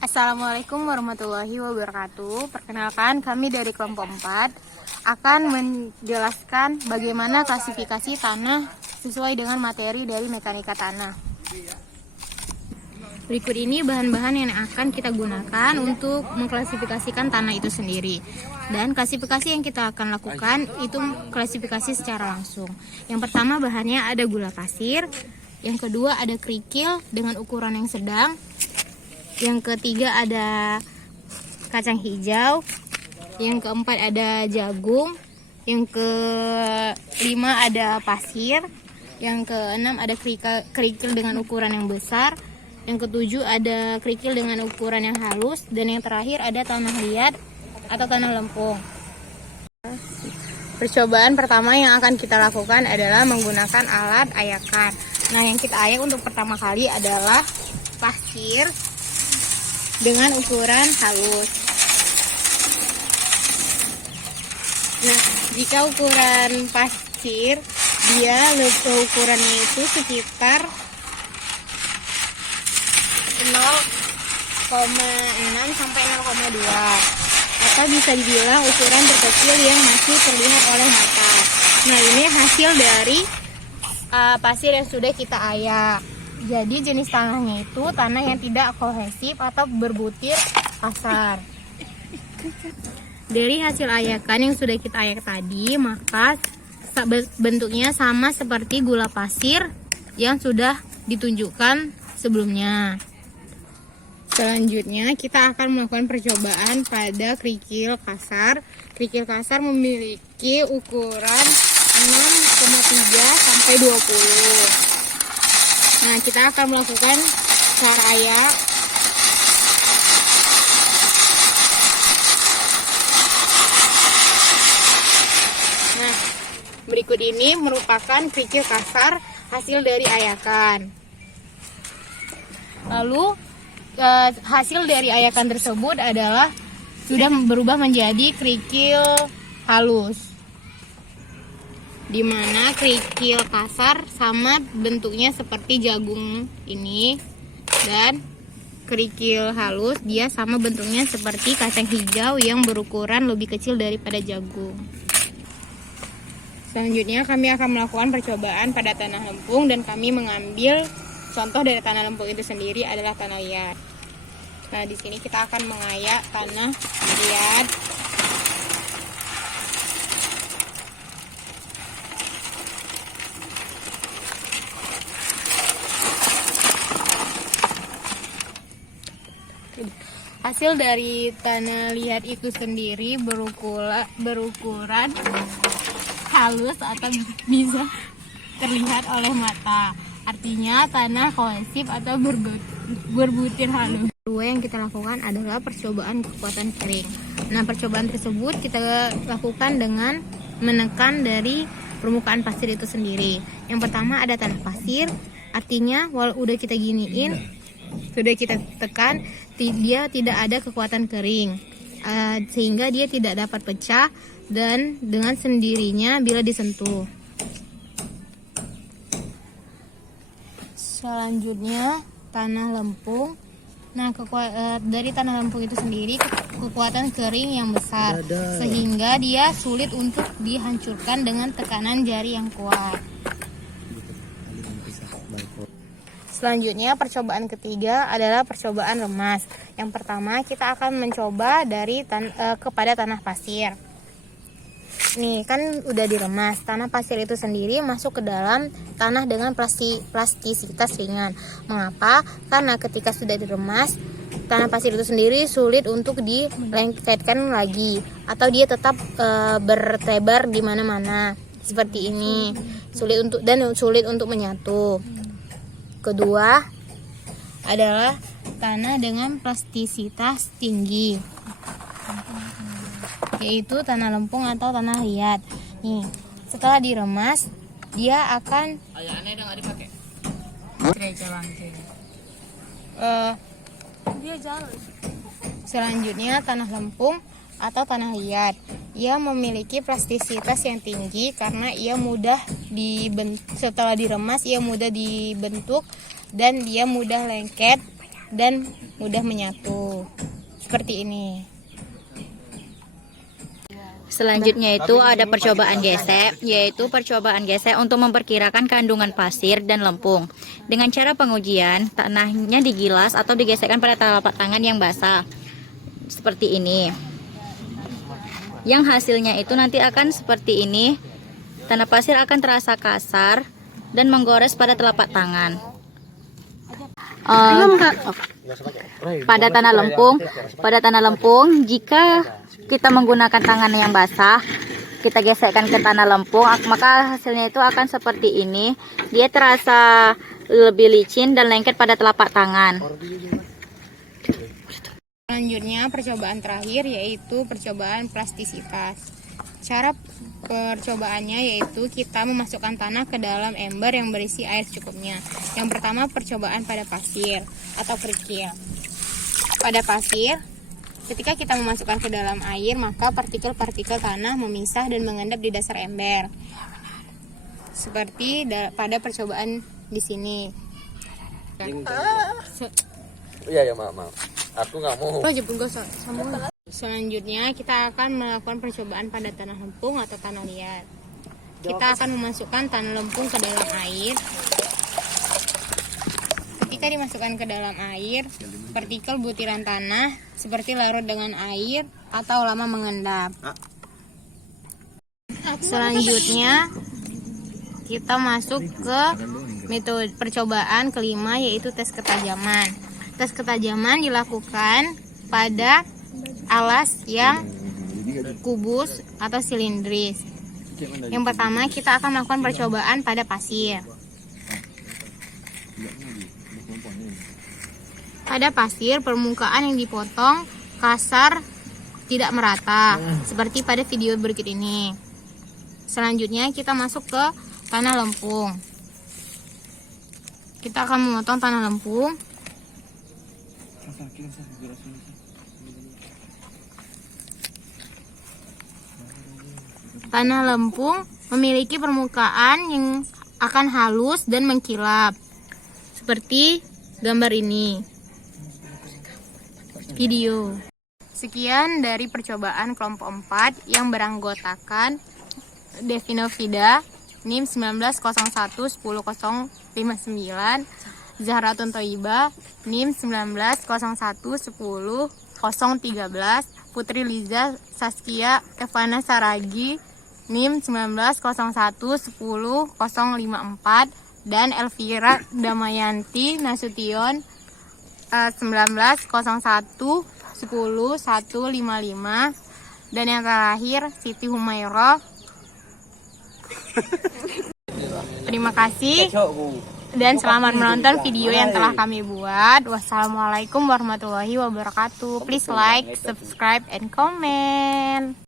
Assalamualaikum warahmatullahi wabarakatuh. Perkenalkan, kami dari kelompok 4 akan menjelaskan bagaimana klasifikasi tanah sesuai dengan materi dari mekanika tanah. Berikut ini bahan-bahan yang akan kita gunakan untuk mengklasifikasikan tanah itu sendiri. Dan klasifikasi yang kita akan lakukan itu klasifikasi secara langsung. Yang pertama bahannya ada gula pasir, yang kedua ada kerikil dengan ukuran yang sedang, yang ketiga ada kacang hijau, yang keempat ada jagung, yang kelima ada pasir, yang keenam ada kerikil dengan ukuran yang besar, yang ketujuh ada kerikil dengan ukuran yang halus, dan yang terakhir ada tanah liat atau tanah lempung. Percobaan pertama yang akan kita lakukan adalah menggunakan alat ayakan. Nah, yang kita ayak untuk pertama kali adalah pasir dengan ukuran halus. Nah, jika ukuran pasir dia ukurannya itu sekitar 0,6 sampai 0,2, atau bisa dibilang ukuran terkecil yang masih terlihat oleh mata. Nah, ini hasil dari pasir yang sudah kita ayak. Jadi jenis tanahnya itu tanah yang tidak kohesif atau berbutir kasar. Dari hasil ayakan yang sudah kita ayak tadi, maka bentuknya sama seperti gula pasir yang sudah ditunjukkan sebelumnya. Selanjutnya kita akan melakukan percobaan pada kerikil kasar. Kerikil kasar memiliki ukuran 6,3 sampai 20. Nah, kita akan melakukan cara ayak. Nah, berikut ini merupakan kerikil kasar hasil dari ayakan. Lalu hasil dari ayakan tersebut adalah sudah berubah menjadi kerikil halus, di mana kerikil kasar sama bentuknya seperti jagung ini, dan kerikil halus dia sama bentuknya seperti kacang hijau yang berukuran lebih kecil daripada jagung. Selanjutnya kami akan melakukan percobaan pada tanah lempung, dan kami mengambil contoh dari tanah lempung itu sendiri adalah tanah liat. Nah, di sini kita akan mengayak tanah liat. Hasil dari tanah liat itu sendiri berukuran halus atau bisa terlihat oleh mata. Artinya tanah kohesif atau berbutir halus. Kedua yang kita lakukan adalah percobaan kekuatan kering. Nah, percobaan tersebut kita lakukan dengan menekan dari permukaan pasir itu sendiri. Yang pertama ada tanah pasir, artinya walau udah kita giniin, sudah kita tekan, dia tidak ada kekuatan kering, sehingga dia tidak dapat pecah dan dengan sendirinya bila disentuh. Selanjutnya tanah lempung. Nah, dari tanah lempung itu sendiri kekuatan kering yang besar, sehingga dia sulit untuk dihancurkan dengan tekanan jari yang kuat. Selanjutnya percobaan ketiga adalah percobaan remas. Yang pertama kita akan mencoba dari kepada tanah pasir. Nih kan udah diremas, tanah pasir itu sendiri masuk ke dalam tanah dengan plastisitas ringan. Mengapa? Karena ketika sudah diremas, tanah pasir itu sendiri sulit untuk dilengketkan lagi, atau dia tetap bertebar di mana-mana seperti ini, sulit untuk menyatu. Kedua adalah tanah dengan plastisitas tinggi, yaitu tanah lempung atau tanah liat. Nih, setelah diremas, dia akan selanjutnya tanah lempung atau tanah liat. Ia memiliki plastisitas yang tinggi karena ia mudah setelah diremas ia mudah dibentuk dan dia mudah lengket dan mudah menyatu. Seperti ini. Selanjutnya itu ada percobaan gesek, yaitu percobaan gesek untuk memperkirakan kandungan pasir dan lempung. Dengan cara pengujian, tanahnya digilas atau digesekkan pada telapak tangan yang basah. Seperti ini. Yang hasilnya itu nanti akan seperti ini. Tanah pasir akan terasa kasar dan menggores pada telapak tangan. Pada tanah lempung, jika kita menggunakan tangan yang basah, kita gesekkan ke tanah lempung, maka hasilnya itu akan seperti ini. Dia terasa lebih licin dan lengket pada telapak tangan. Selanjutnya percobaan terakhir yaitu percobaan plastisitas. Cara percobaannya yaitu kita memasukkan tanah ke dalam ember yang berisi air secukupnya. Yang pertama percobaan pada pasir atau kerikil. Pada pasir, ketika kita memasukkan ke dalam air, maka partikel-partikel tanah memisah dan mengendap di dasar ember. Seperti pada percobaan di sini. Iya, maaf. Aku nggak mau. Selanjutnya kita akan melakukan percobaan pada tanah lempung atau tanah liat. Kita akan memasukkan tanah lempung ke dalam air. Ketika dimasukkan ke dalam air, partikel butiran tanah seperti larut dengan air atau lama mengendap. Selanjutnya kita masuk ke metode percobaan kelima, yaitu tes ketajaman. Tes ketajaman dilakukan pada alas yang kubus atau silindris. Yang pertama kita akan melakukan percobaan pada pasir. Pada pasir, permukaan yang dipotong kasar, tidak merata, seperti pada video berikut ini. Selanjutnya kita masuk ke tanah lempung. Kita akan memotong tanah lempung. Tanah lempung memiliki permukaan yang akan halus dan mengkilap, seperti gambar ini. Video. Sekian dari percobaan kelompok 4 yang beranggotakan Devinovida, NIM 19011059, Zahratun Thoibah, NIM 19011013, Putri Liza Saskia Evana Saragi, NIM 19011054, dan Elvira Damayanti Nasution 1901101155, dan yang terakhir Siti Humairah. Terima kasih dan selamat menonton video yang telah kami buat. Wassalamualaikum warahmatullahi wabarakatuh. Please like, subscribe, and comment.